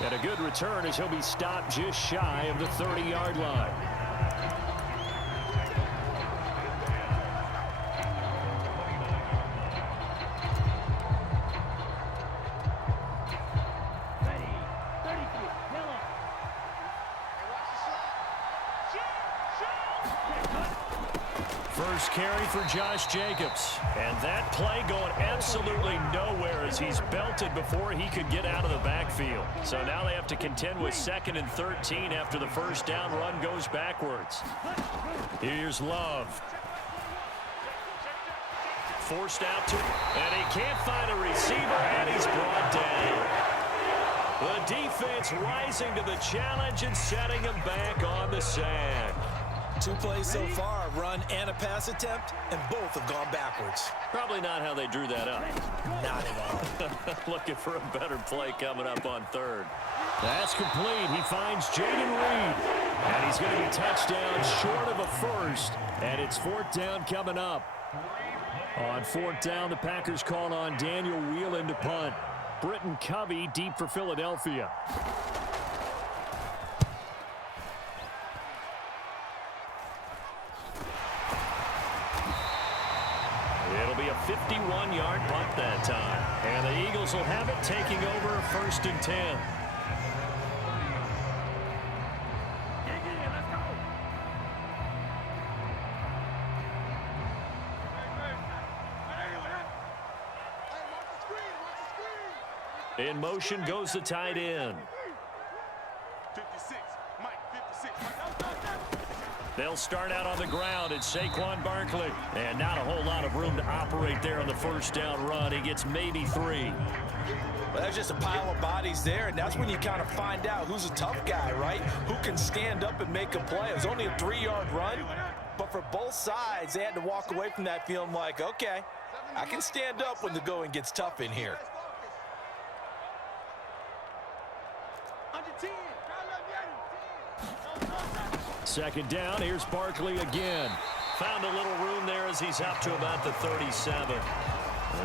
And a good return as he'll be stopped just shy of the 30-yard line. First carry for Josh Jacobs. And that play going absolutely nowhere as he's belted before he could get out of the backfield. So now they have to contend with 2nd and 13 after the first down run goes backwards. Here's Love. Forced out to him, and he can't find a receiver, and he's brought down. The defense rising to the challenge and setting him back on the sand. 2 plays so far, a run and a pass attempt, and both have gone backwards. Probably not how they drew that up. Not at all. Looking for a better play coming up on 3rd. That's complete. He finds Jaden Reed. And he's going to be touchdown short of a first. And it's 4th down coming up. On 4th down, the Packers call on Daniel Whelan to punt. Britton Covey deep for Philadelphia. It'll be a 51-yard punt that time. And the Eagles will have it, taking over 1st and 10. In motion goes the tight end. 56, Mike, 56. They'll start out on the ground. It's Saquon Barkley. And not a whole lot of room to operate there on the first down run. He gets maybe 3. Well, there's just a pile of bodies there, and that's when you kind of find out who's a tough guy, right? Who can stand up and make a play. It was only a 3-yard run, but for both sides, they had to walk away from that feeling like, okay, I can stand up when the going gets tough in here. Second down, here's Barkley again. Found a little room there as he's up to about the 37.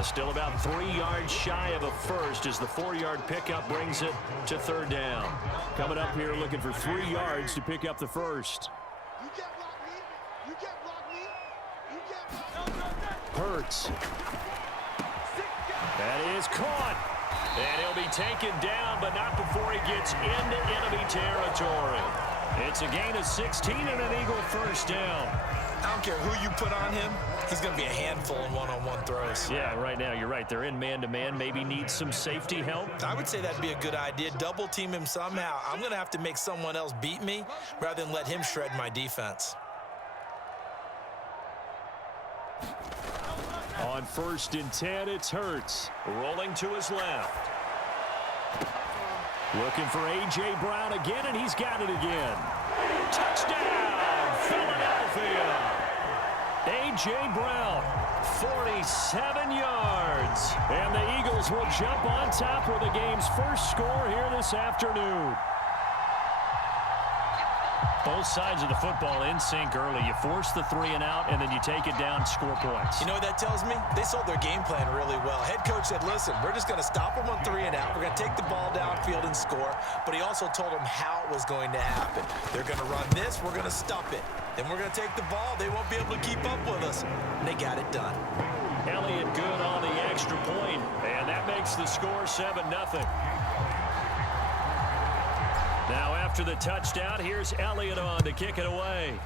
Still about 3 yards shy of a first as the 4-yard pickup brings it to 3rd down. Coming up here looking for 3 yards to pick up the first. Hurts. That is caught. And he'll be taken down, but not before he gets into enemy territory. It's a gain of 16 and an Eagle first down. I don't care who you put on him. He's going to be a handful in one-on-one throws. Yeah, right now you're right. They're in man-to-man. Maybe needs some safety help. I would say that'd be a good idea. Double team him somehow. I'm going to have to make someone else beat me rather than let him shred my defense. On 1st and 10, it's Hurts. Rolling to his left. Looking for A.J. Brown again, and he's got it again. Touchdown, Philadelphia. A.J. Brown, 47 yards. And the Eagles will jump on top with the game's first score here this afternoon. Both sides of the football in sync early. You force the 3 and out, and then you take it down, score points. You know what that tells me? They sold their game plan really well. Head coach said, listen, we're just going to stop them on 3 and out. We're going to take the ball downfield and score. But he also told them how it was going to happen. They're going to run this. We're going to stop it. Then we're going to take the ball. They won't be able to keep up with us. And they got it done. Elliott good on the extra point, and that makes the score 7-0. Now after the touchdown, here's Elliott on to kick it away.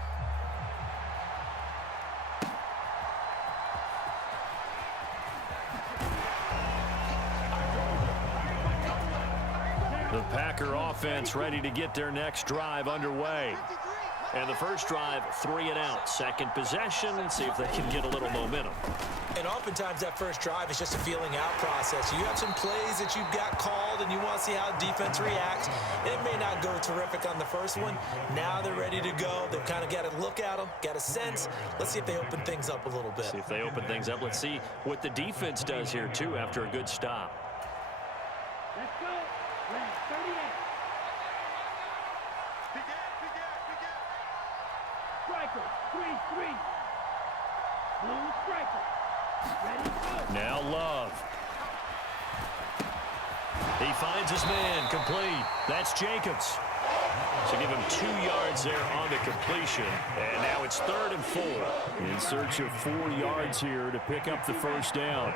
The Packer offense ready to get their next drive underway. And the first drive, 3 and out. Second possession, and see if they can get a little momentum. And oftentimes that first drive is just a feeling out process. You have some plays that you've got called and you want to see how defense reacts. It may not go terrific on the first one. Now they're ready to go. They've kind of got to look at them, got a sense. Let's see if they open things up a little bit. See if they open things up. Let's see what the defense does here, too, after a good stop. Let's go. 38. Striker, 3-3. Blue striker. Ready, go. Now Love. He finds his man, complete. That's Jacobs. So give him 2 yards there on the completion. And now it's 3rd and 4. In search of 4 yards here to pick up the first down.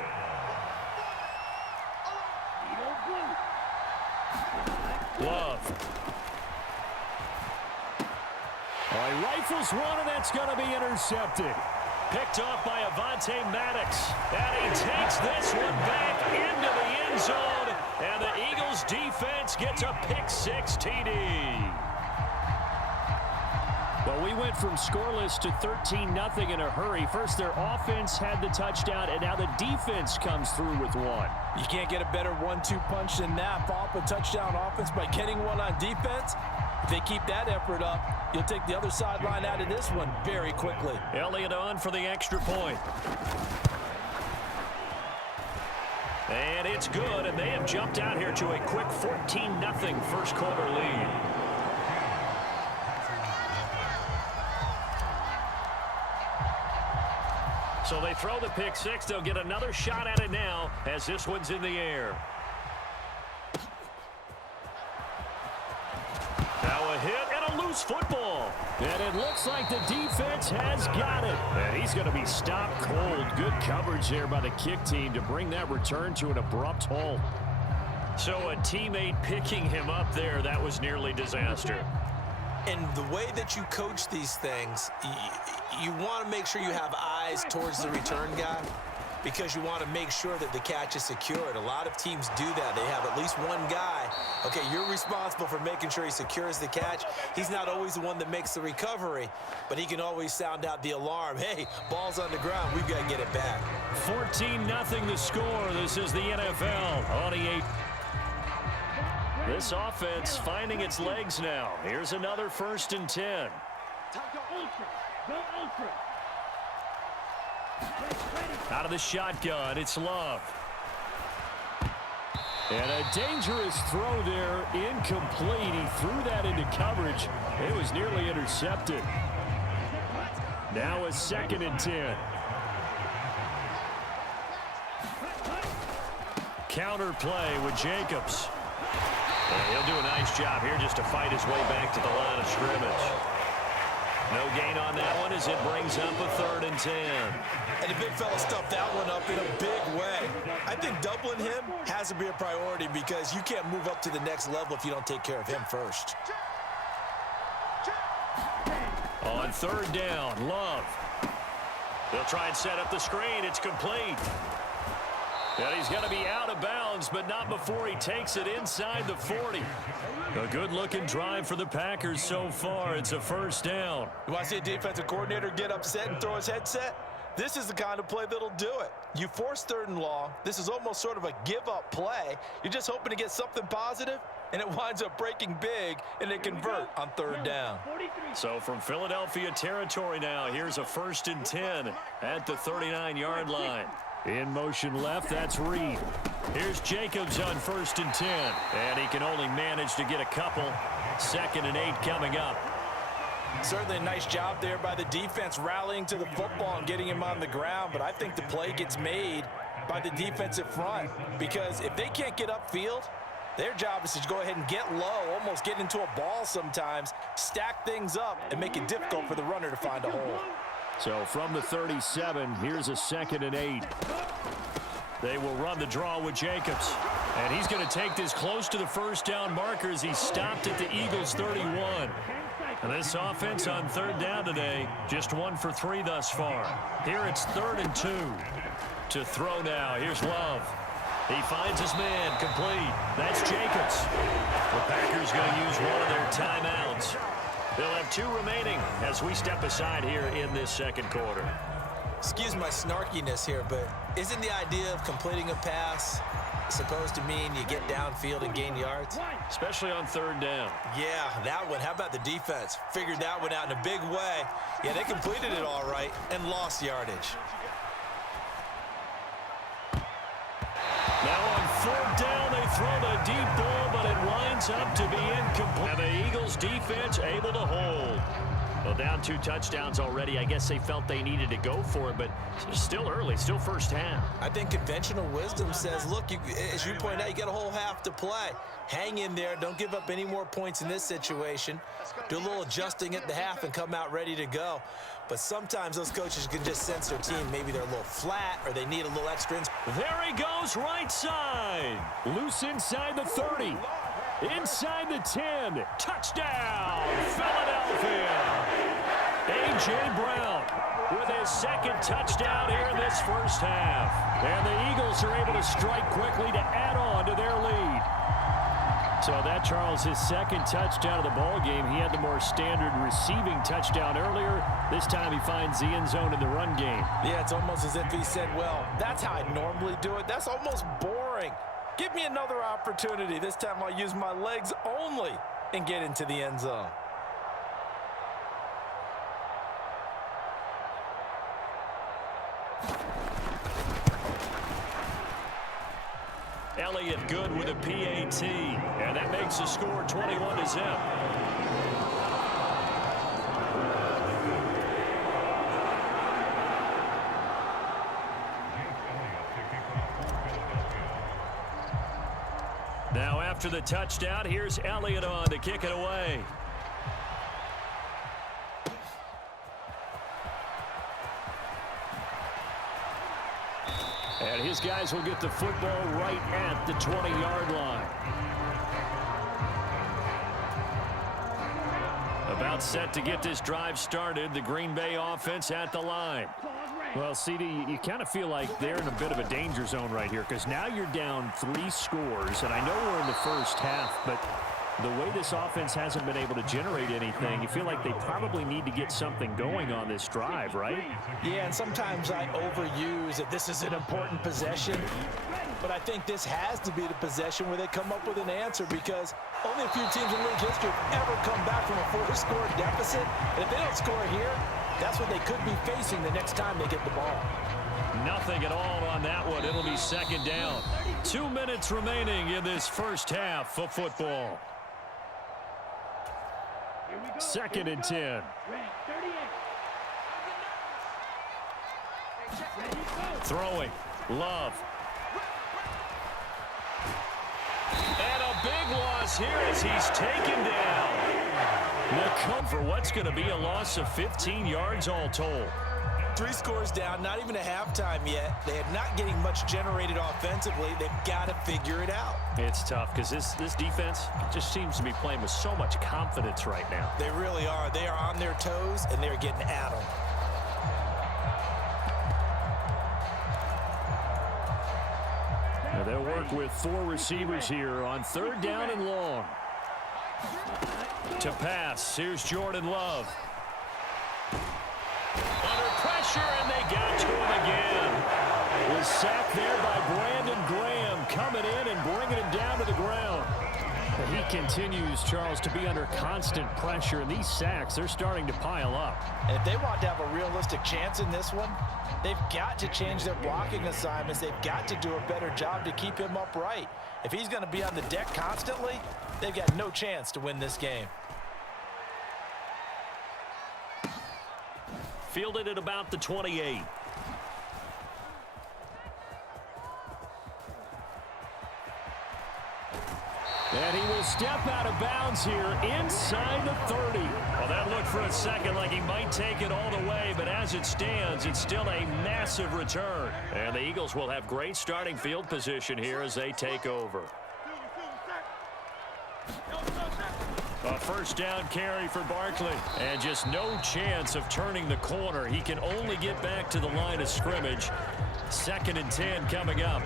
Love. All right, rifles one, and that's going to be intercepted. Picked off by Avonte Maddox. And he takes this one back into the end zone. And the Eagles defense gets a pick-6 TD. Well, we went from scoreless to 13-0 in a hurry. First, their offense had the touchdown, and now the defense comes through with one. You can't get a better 1-2 punch than that. Follow up a touchdown offense by getting one on defense. If they keep that effort up, you'll take the other sideline out of this one very quickly. Elliott on for the extra point. And it's good, and they have jumped out here to a quick 14-0 first quarter lead. So they throw the pick-6. They'll get another shot at it now as this one's in the air. Now a hit and a loose football. And it looks like the defense has got it. And he's going to be stopped cold. Good coverage there by the kick team to bring that return to an abrupt halt. So a teammate picking him up there, that was nearly disaster. And the way that you coach these things, you want to make sure you have eyes towards the return guy because you want to make sure that the catch is secured. A lot of teams do that. They have at least one guy. Okay, you're responsible for making sure he secures the catch. He's not always the one that makes the recovery, but he can always sound out the alarm. Hey, ball's on the ground. We've got to get it back. 14-0 the score. This is the NFL on the 8. This offense finding its legs now. Here's another 1st and 10. Out of the shotgun, it's Love. And a dangerous throw there, incomplete. He threw that into coverage. It was nearly intercepted. Now a 2nd and 10. Counter play with Jacobs. And he'll do a nice job here just to fight his way back to the line of scrimmage. No gain on that one as it brings up a 3rd and 10. And the big fella stuffed that one up in a big way. I think doubling him has to be a priority because you can't move up to the next level if you don't take care of him first. On 3rd down, Love. They'll try and set up the screen. It's complete. And he's going to be out of bounds, but not before he takes it inside the 40. A good-looking drive for the Packers so far. It's a 1st down. You want to see a defensive coordinator get upset and throw his headset? This is the kind of play that'll do it. You force 3rd and long. This is almost sort of a give-up play. You're just hoping to get something positive, and it winds up breaking big, and they convert on 3rd down. So from Philadelphia territory now, here's a 1st and 10 at the 39-yard line. In motion left, that's Reed. Here's Jacobs on 1st and 10. And he can only manage to get a couple. 2nd and 8 coming up. Certainly a nice job there by the defense rallying to the football and getting him on the ground. But I think the play gets made by the defensive front. Because if they can't get upfield, their job is to go ahead and get low, almost get into a ball sometimes, stack things up, and make it difficult for the runner to find a hole. So from the 37, here's a 2nd and 8. They will run the draw with Jacobs. And he's going to take this close to the 1st down marker as he stopped at the Eagles' 31. And this offense on 3rd down today, just 1 for 3 thus far. Here it's 3rd and 2. To throw now, here's Love. He finds his man, complete. That's Jacobs. The Packers going to use one of their timeouts. They'll have 2 remaining as we step aside here in this 2nd quarter. Excuse my snarkiness here, but isn't the idea of completing a pass supposed to mean you get downfield and gain yards? Especially on 3rd down. Yeah, that one. How about the defense? Figured that one out in a big way. Yeah, they completed it all right and lost yardage. Now on 4th down, they throw the deep ball, but it winds up to be incomplete. And the Eagles defense able to hold. Well, down 2 touchdowns already. I guess they felt they needed to go for it, but it's still early, still first half. I think conventional wisdom says, look, as you point out, you got a whole half to play. Hang in there. Don't give up any more points in this situation. Do a little adjusting at the half and come out ready to go. But sometimes those coaches can just sense their team. Maybe they're a little flat or they need a little extra. There he goes, right side. Loose inside the 30. Inside the 10. Touchdown, Philadelphia. A.J. Brown with his second touchdown here in this first half. And the Eagles are able to strike quickly to add on to their lead. So that, Charles, his second touchdown of the ball game. He had the more standard receiving touchdown earlier. This time he finds the end zone in the run game. Yeah, it's almost as if he said, well, that's how I normally do it. That's almost boring. Give me another opportunity. This time I'll use my legs only and get into the end zone. Elliott good with a PAT, and that makes the score 21-0. Now after the touchdown, here's Elliott on to kick it away. And his guys will get the football right at the 20-yard line. About set to get this drive started. The Green Bay offense at the line. Well, CD, you kind of feel like they're in a bit of a danger zone right here because now you're down 3 scores. And I know we're in the first half, but the way this offense hasn't been able to generate anything, you feel like they probably need to get something going on this drive, right? Yeah, and sometimes I overuse that this is an important possession, but I think this has to be the possession where they come up with an answer because only a few teams in league history have ever come back from a 4-score deficit. And if they don't score here, that's what they could be facing the next time they get the ball. Nothing at all on that one. It'll be second down. 2 minutes remaining in this first half of football. Second and 10. Throwing. Love. And a big loss here as he's taken down. For what's going to be a loss of 15 yards all told. 3 scores down, not even a halftime yet. They are not getting much generated offensively. They've got to figure it out. It's tough because this defense just seems to be playing with so much confidence right now. They really are. They are on their toes, and they're getting at them. Now they'll work with 4 receivers here on 3rd down and long. To pass, here's Jordan Love. Under pressure, and they got to him again. Was sacked there by Brandon Graham, coming in and bringing him down to the ground. But he continues, Charles, to be under constant pressure, and these sacks, they're starting to pile up. And if they want to have a realistic chance in this one, they've got to change their blocking assignments. They've got to do a better job to keep him upright. If he's going to be on the deck constantly, they've got no chance to win this game. Fielded at about the 28. And he will step out of bounds here inside the 30. Well, that looked for a second like he might take it all the way, but as it stands, it's still a massive return. And the Eagles will have great starting field position here as they take over. A first down carry for Barkley. And just no chance of turning the corner. He can only get back to the line of scrimmage. 2nd and 10 coming up.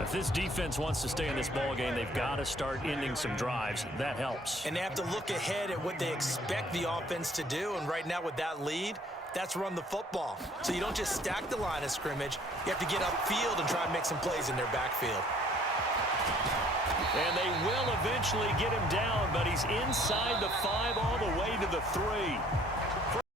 If this defense wants to stay in this ball game, they've got to start ending some drives. That helps. And they have to look ahead at what they expect the offense to do. And right now with that lead, that's run the football. So you don't just stack the line of scrimmage. You have to get upfield and try and make some plays in their backfield. And they will eventually get him down, but he's inside the 5 all the way to the 3.